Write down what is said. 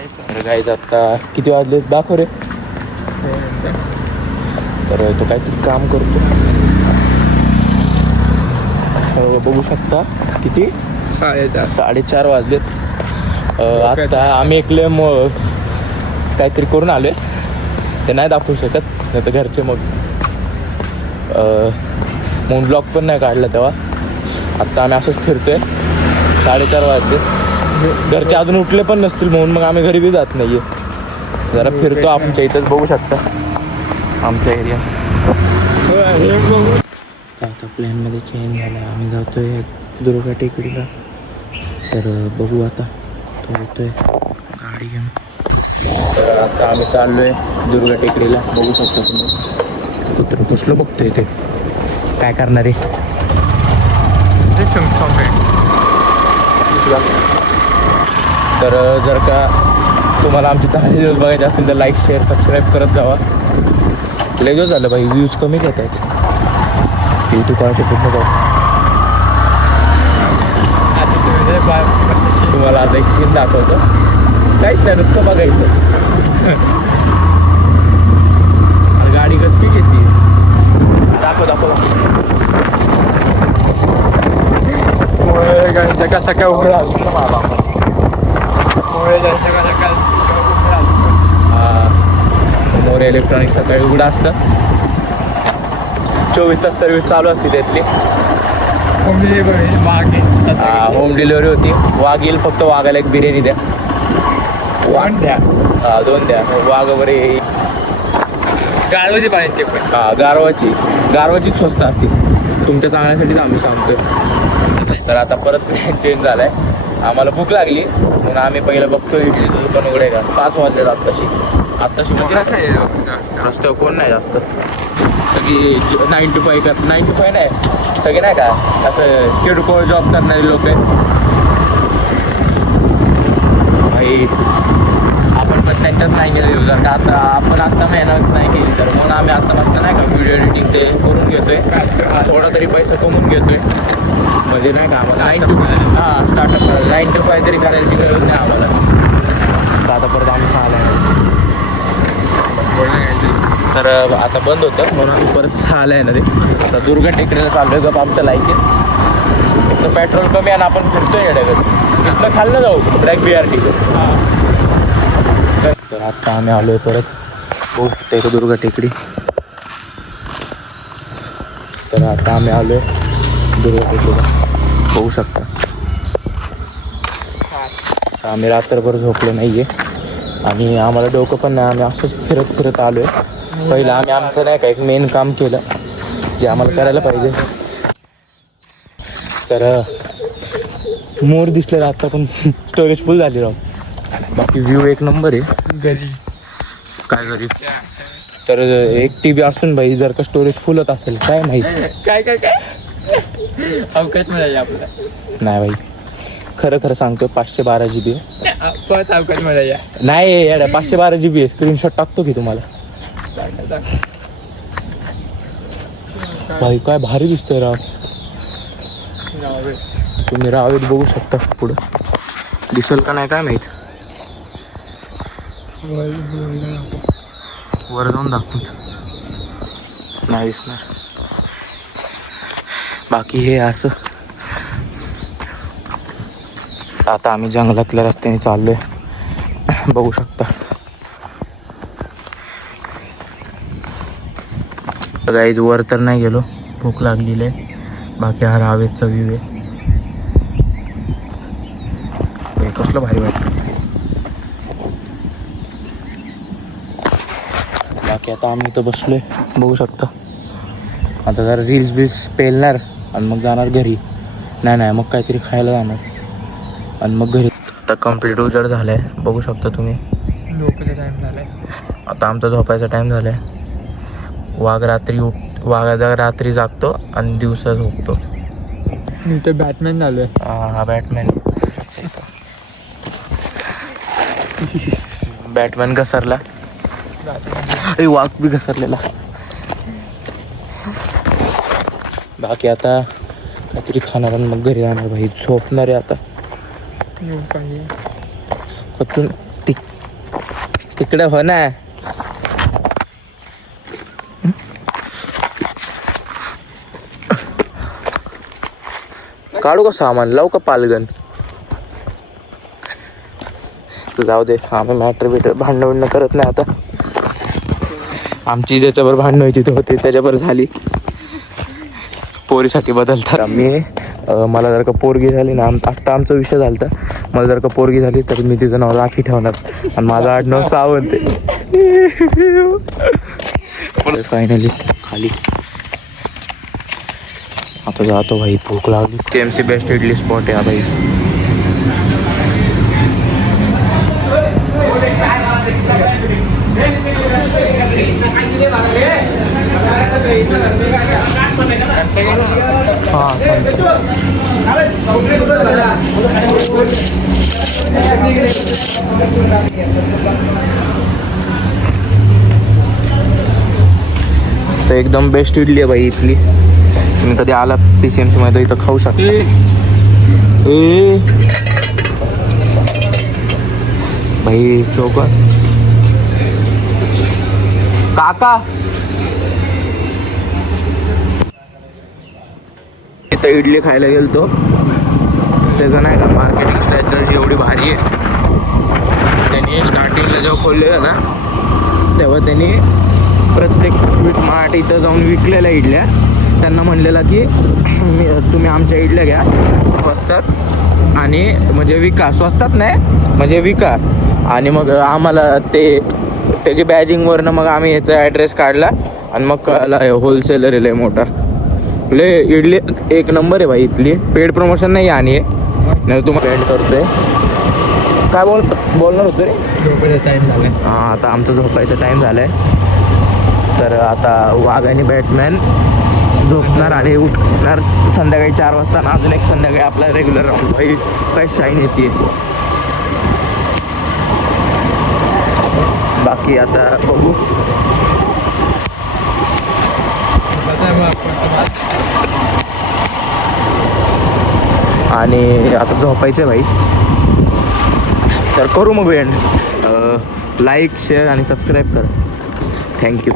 तर गाईज आता किती वाजले दाखव रे. तर तो काहीतरी काम करतो. तर बघू शकता किती 4:30 वाजलेत. आता आम्ही एकले काहीतरी करून आलोय. ते नाही दाखवू शकत नाही तर घरचे मग ब्लॉग पण नाही काढला तेव्हा. आत्ता आम्ही असंच फिरतोय. 4:30 वाजले. घरचे अजून उठले पण नसतील म्हणून मग आम्ही घरी बी जात नाही आहे. जरा फिरतो आमच्या इथंच. बघू शकता आमच्या एरिया. आता प्लॅनमध्ये चेंज झाला. आम्ही जातोय दुर्गा टेकडीला. तर बघू आता तो येतोय गाडी घेऊन. तर आता आम्ही चाललोय दुर्गा टेकडीला. बघू शकता तुम्ही. कुत्र कसलं बघतोय ते. काय करणार आहे. तर जर का तुम्हाला आमचे चांगले दिवस बघायचे असतील तर लाईक शेअर सबस्क्राईब करत जावा. लय दिवस झालं बाई. व्ह्यूज कमीच येत आहेत. यूट्यूब पाहते पूर्ण जाऊ. तुम्हाला आता एक सीन दाखवतो. काहीच नाही नुसतं बघायचं. गाडी गचकी घेतली. दाखव सकाळ उघडा असतो. मोरे इलेक्ट्रॉनिक सकाळी उघडा असतं. 24 तास सर्व्हिस चालू असते त्यातली. होम डिलिव्हरी होती. वाघ येईल फक्त. वाघाला एक बिर्याणी द्या. वाघ द्या. 2 द्या. वाघ वगैरे गारवाची पाहिजे पण. गारवाची स्वस्त असते. तुमच्या चांगल्यासाठीच आम्ही सांगतोय. तर आता परत चेंज झालाय. आम्हाला भूक लागली म्हणून आम्ही पहिलं बघतोय इडलीचं दुकान उघडे का. 5 वाजले आत्ताशी म्हणजे रस्त्यावर कोण नाही जास्त. सगळी 9 to 5 करत. 9 to 5 नाही सगळे नाही का असं किरकोळ जॉब करणारे लोक आहेत. भाई आपण पण त्यांच्याच नाही गेलो. जर का आता आपण आत्ता मेहनत नाही केली तर म्हणून आम्ही आत्ता मस्त नाही का व्हिडिओ एडिटिंग ते करून घेतोय. थोडा तरी पैसा कमवून घेतोय. म्हणजे नाही का आम्हाला 9 to 5 स्टार्टअप करायला 9 to 5 तरी करायची गरज नाही आम्हाला. तर आता परत आम्ही 6ला तर आता बंद होतं म्हणून आम्ही परत 6ला आहे ना ते. आता दुर्गा टेकडीला चाललो आहे. गप आमच्या लायकीत एक तर पेट्रोल कमी आणि आपण फिरतोय येण्याकडे. इथलं खाल्लं जाऊ ब्लॅक BRT. तर आता आम्ही आलो आहे परत. हो ते दुर्गा टेकडी. तर आता आम्ही आलो आहे दुर्गा टेकडीला. बघू शकता. आम्ही रात्रभर झोपलो नाही आहे आणि आम्हाला डोकं पण नाही. आम्ही असंच फिरत आलो आहे. पहिलं आम्ही आमचं नाही का एक मेन काम केलं जे आम्हाला करायला पाहिजे. तर मोर दिसलेला आत्ता पण स्टोरेज फुल झाली राव. बाकी व्ह्यू एक नंबर आहे. काय घरी तर 1 TB असून भाई जर का स्टोरेज फुल होत असेल काय माहिती. काय अवकाश मिळाली आपल्याला नाही भाई. खरं सांगतो 512 GB अवकाश मिळाली नाही. 512 GB आहे. स्क्रीनशॉट टाकतो की तुम्हाला. भाई काय भारी दिसतोय राव. तुम्ही रावेत बघू शकता. पुढं दिसेल का नाही काय माहित. वर जाऊन दाखवून नाही दिसणार. बाकी हे असं. आता आम्ही जंगलातल्या रस्त्याने चाललोय. बघू शकता. गाईज वर तर नाही गेलो. भूक लागलेली आहे. बाकी हा रावेतचा व्ह्यू आहे. कसलं भारी वाटतं. बाकी आता आम्ही इथं बसलोय. बघू शकता. आता जरा रील्स पेलणार आणि मग जाणार घरी. नाही मग काहीतरी खायला जाणार आणि मग घरी. आता कम्प्लीट उजेड झालाय. बघू शकता तुम्ही. झोपायचा टाइम झालाय. आता आमचा झोपायचा टाइम झालाय. वाघ रात्री जागतो आणि दिवसा झोपतो. मी तर बॅटमॅन झालोय. हा बॅटमॅन. बॅटमॅन घसरला. वाघ बी घसरलेला. बाकी आता काहीतरी खाणार आणि मग घरी जाणार भाई. झोपणार आहे आता. तिकडे हो ना. काढू का सामान, लावू का पालगण? जाऊ दे, आम्ही मॅटर बिटर भांडण करत नाही आता. आमची ज्याच्यावर भांडणं व्हायची ते होते त्याच्यावर झाली. पोरीसाठी बदलतात. मला जर का पोरगी झाली ना, आत्ता आमचा विषय झाला तर मला जर का पोरगी झाली तर मी तिचं नाव राखी ठेवणार आणि माझं आडनाव सावंत आहे. फायनली खाली आता जातो भाई, भूक लागली. KMC बेस्ट इडली स्पॉट आहे हा भाई. हां तर एकदम बेस्ट इडली आहे भाई इथली. तुम्ही कधी आला PCMC मध्ये इथं खाऊ शकता. भाई चोकर काका इथं इडली खायला गेलतो. त्याचं नाही का मार्केटिंग स्ट्रॅटजी एवढी भारी आहे. त्यांनी स्टार्टिंगला जेव्हा खोललेलं ना तेव्हा त्यांनी प्रत्येक स्वीट मार्ट इथं जाऊन विकलेल्या इडल्या त्यांना म्हणलेला की तुम्ही आमच्या इडल्या घ्या स्वस्तात आणि म्हणजे विका, स्वस्तात नाही म्हणजे विका. आणि मग आम्हाला त्याची बॅजिंगवरनं मग आम्ही याचा ॲड्रेस काढला आणि मग कळला होलसेलर आहे लय मोठा. लय इडली एक नंबर आहे भाई इथली. पेड प्रमोशन नाही आणि नाही तुम्हाला एंड करतोय. काय बोलणार होतं रे? झोपायचा टाईम झाला आहे. हां आता आमचा झोपायचा टाईम झाला आहे. तर आता वाघ आणि बॅटमॅन झोपणार आणि उठणार संध्याकाळी 4 वाजता. आणि अजून एक संध्याकाळी आपला रेग्युलर राऊंड. भाई काय शाईन येते. बाकी आता बघू. आणि आता झोपायचं भाई. तर करू मग एंड. लाईक शेअर आणि सबस्क्राईब करा. थँक्यू.